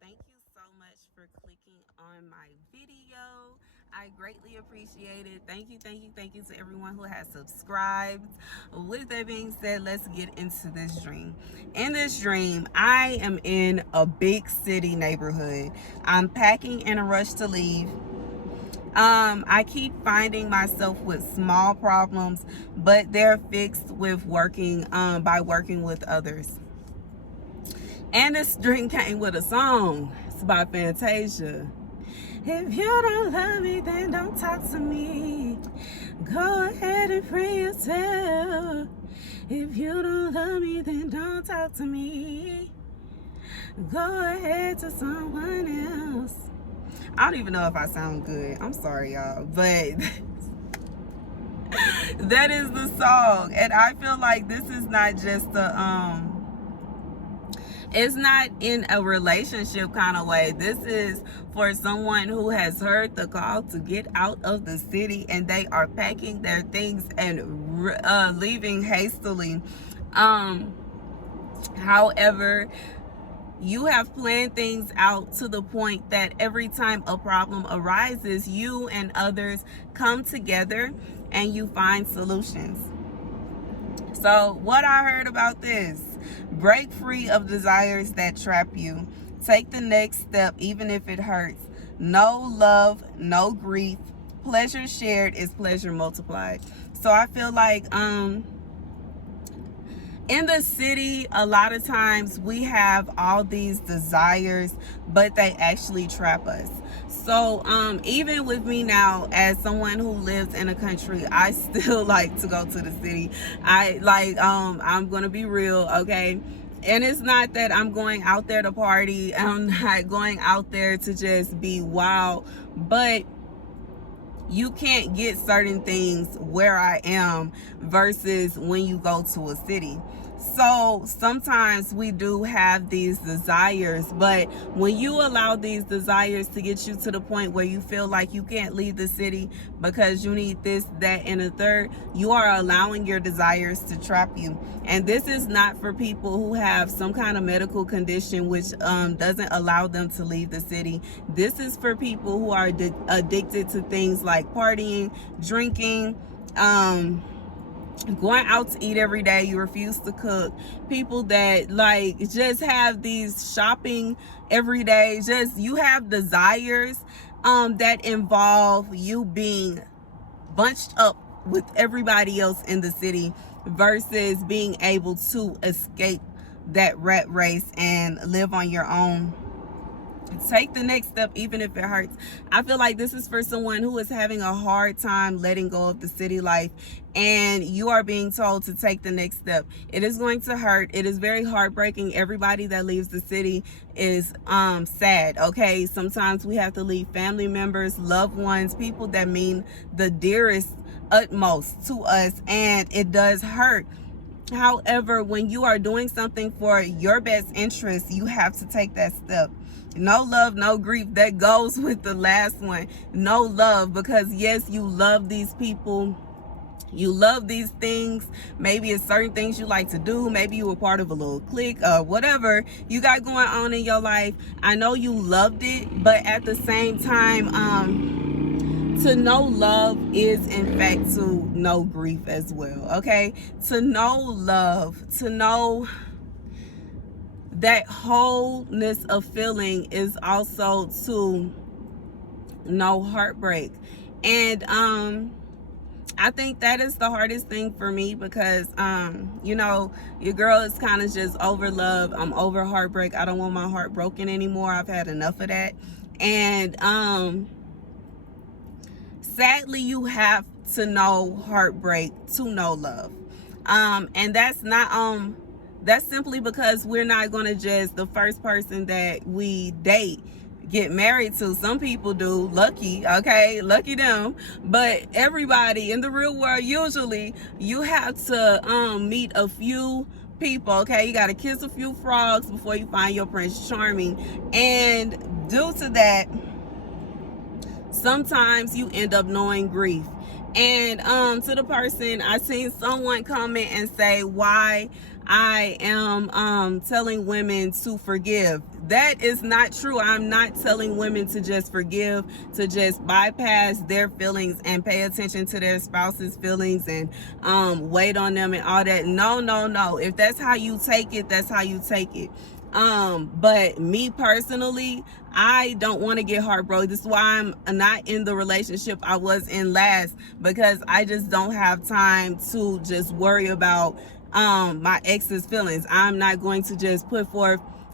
Thank you so much for clicking on my video. I greatly appreciate it. Thank you to everyone who has subscribed. With that being said, let's get into this dream. In this dream, I am in a big city neighborhood. I'm packing in a rush to leave. I keep finding myself with small problems, but they're fixed with working by working with others. And this dream came with a song. It's by Fantasia. If you don't love me, then don't talk to me. Go ahead and free yourself. If you don't love me, then don't talk to me. Go ahead to someone else. I don't even know if I sound good. I'm sorry, y'all. But that is the song. And I feel like this is not just it's not in a relationship kind of way. This is for someone who has heard the call to get out of the city and they are packing their things and leaving hastily. However, you have planned things out to the point that every time a problem arises, you and others come together and you find solutions. So what I heard about this: break free of desires that trap you. Take the next step even if it hurts. No love, no grief. Pleasure shared is pleasure multiplied. So I feel like in the city, a lot of times we have all these desires, but they actually trap us. So even with me now, as someone who lives in a country, I still like to go to the city. I'm gonna be real, okay? And it's not that I'm going out there to party. I'm not going out there to just be wild, but you can't get certain things where I am versus when you go to a city. So sometimes we do have these desires, but when you allow these desires to get you to the point where you feel like you can't leave the city because you need this, that, and a third, you are allowing your desires to trap you. And this is not for people who have some kind of medical condition which doesn't allow them to leave the city. This is for people who are addicted to things like partying, drinking, going out to eat every day. You refuse to cook. People that like just have these shopping every day. Just you have desires that involve you being bunched up with everybody else in the city versus being able to escape that rat race and live on your own. Take the next step even if it hurts. I feel like this is for someone who is having a hard time letting go of the city life, and you are being told to take the next step. It is going to hurt. It is very heartbreaking. Everybody that leaves the city is sad, okay? Sometimes we have to leave family members, loved ones, people that mean the dearest, utmost to us, and it does hurt. However, when you are doing something for your best interest, you have to take that step. No love, no grief. That goes with the last one. No love, because yes, you love these people. You love these things. Maybe it's certain things you like to do. Maybe you were part of a little clique or whatever you got going on in your life. I know you loved it, but at the same time, to know love is in fact to know grief as well, okay? To know love, to know that wholeness of feeling is also to know heartbreak. And I think that is the hardest thing for me because you know, your girl is kind of just over love. I'm over heartbreak. I don't want my heart broken anymore. I've had enough of that. And sadly, you have to know heartbreak to know love. And that's not that's simply because we're not going to just the first person that we date get married to. Some people do, lucky, okay, lucky them. But everybody in the real world, usually you have to meet a few people, okay? You got to kiss a few frogs before you find your Prince Charming. And due to that, sometimes you end up knowing grief. And to the person, I seen someone comment and say, why I am telling women to forgive. That is not true. I'm not telling women to just forgive, to just bypass their feelings and pay attention to their spouse's feelings and wait on them and all that. No, no, no. If that's how you take it, that's how you take it. But me personally, I don't want to get heartbroken. This is why I'm not in the relationship I was in last, because I just don't have time to just worry about my ex's feelings. I'm not going to just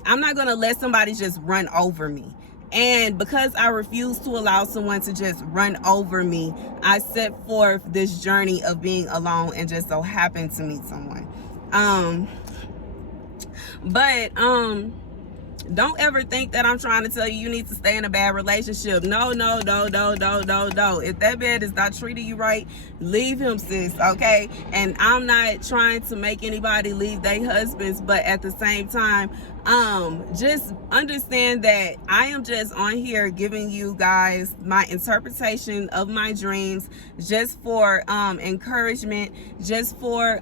I'm not going to let somebody just run over me. And because I refuse to allow someone to just run over me, I set forth this journey of being alone and just so happened to meet someone. Don't ever think that I'm trying to tell you need to stay in a bad relationship. No, no, no, no, no, no, no. If that man is not treating you right, leave him, sis, okay? And I'm not trying to make anybody leave their husbands, but at the same time, just understand that I am just on here giving you guys my interpretation of my dreams, just for encouragement, just for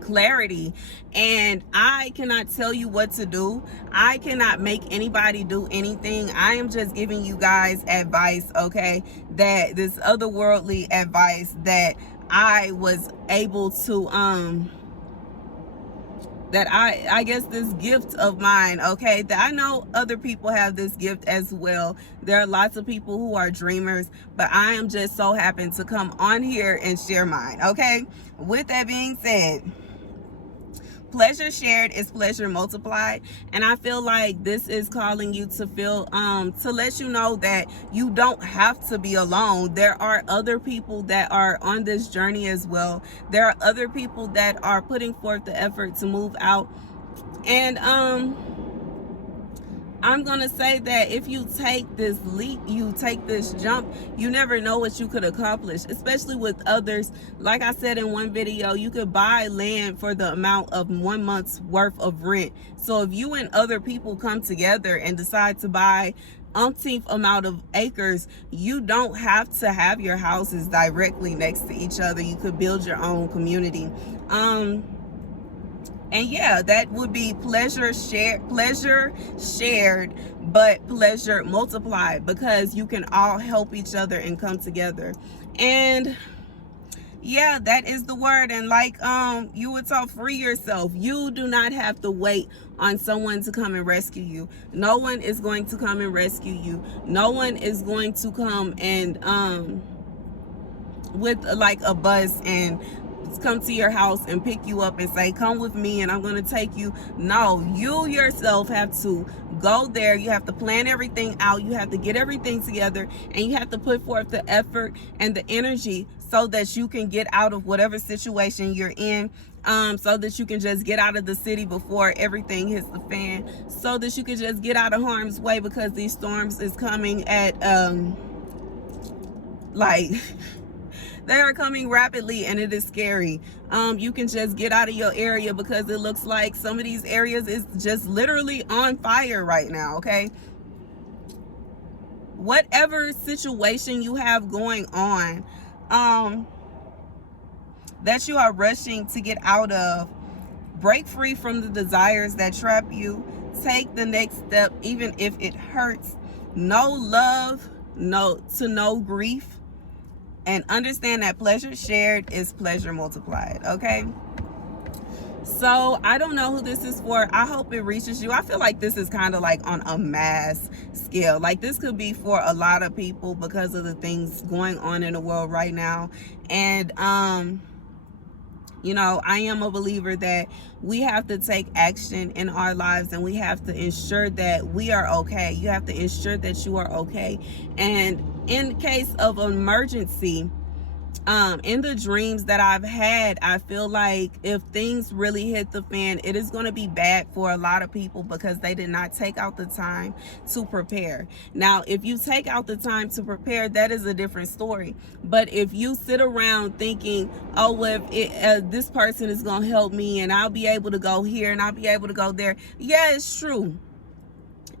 clarity. And I cannot tell you what to do. I cannot make anybody do anything. I am just giving you guys advice, okay? That this otherworldly advice that I was able to that I guess this gift of mine, okay, that I know other people have this gift as well. There are lots of people who are dreamers, but I am just so happy to come on here and share mine, okay? With that being said, pleasure shared is pleasure multiplied. And I feel like this is calling you to feel to let you know that you don't have to be alone. There are other people that are on this journey as well. There are other people that are putting forth the effort to move out. And I'm gonna say that if you take this leap, you take this jump, you never know what you could accomplish, especially with others. Like I said in one video, you could buy land for the amount of 1 month's worth of rent. So if you and other people come together and decide to buy umpteenth amount of acres, you don't have to have your houses directly next to each other. You could build your own community. And yeah, that would be pleasure shared, but pleasure multiplied, because you can all help each other and come together. And yeah, that is the word. And like you would talk, free yourself. You do not have to wait on someone to come and rescue you. No one is going to come and rescue you. No one is going to come and with like a bus and come to your house and pick you up and say, come with me and I'm going to take you. No, you yourself have to go there. You have to plan everything out. You have to get everything together, and you have to put forth the effort and the energy so that you can get out of whatever situation you're in, so that you can just get out of the city before everything hits the fan, so that you can just get out of harm's way, because these storms is coming at like they are coming rapidly, and it is scary. You can just get out of your area, because it looks like some of these areas is just literally on fire right now, okay? Whatever situation you have going on, that you are rushing to get out of, break free from the desires that trap you. Take the next step, even if it hurts. No love, no grief. And understand that pleasure shared is pleasure multiplied, okay? So I don't know who this is for. I hope it reaches you. I feel like this is kind of like on a mass scale. Like this could be for a lot of people because of the things going on in the world right now. And you know, I am a believer that we have to take action in our lives, and we have to ensure that we are okay. You have to ensure that you are okay. And in case of emergency, in the dreams that I've had, I feel like if things really hit the fan, it is going to be bad for a lot of people, because they did not take out the time to prepare. Now, if you take out the time to prepare, that is a different story. But if you sit around thinking, oh, well, if this person is going to help me and I'll be able to go here and I'll be able to go there. Yeah, it's true.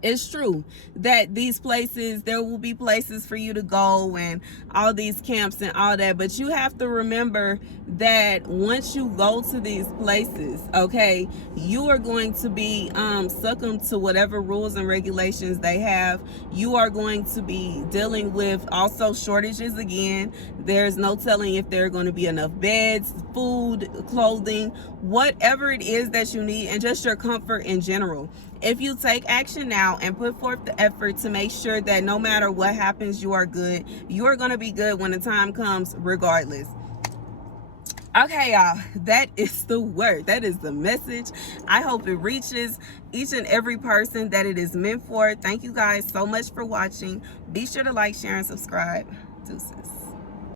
It's true that these places, there will be places for you to go and all these camps and all that, but you have to remember that once you go to these places, okay, you are going to be succumb to whatever rules and regulations they have. You are going to be dealing with also shortages again. There's no telling if there are going to be enough beds, food, clothing, whatever it is that you need, and just your comfort in general. If you take action now and put forth the effort to make sure that no matter what happens, you are good, you're going to be good when the time comes, regardless. Okay, y'all, that is the word. That is the message. I hope it reaches each and every person that it is meant for. Thank you guys so much for watching. Be sure to like, share, and subscribe. Deuces.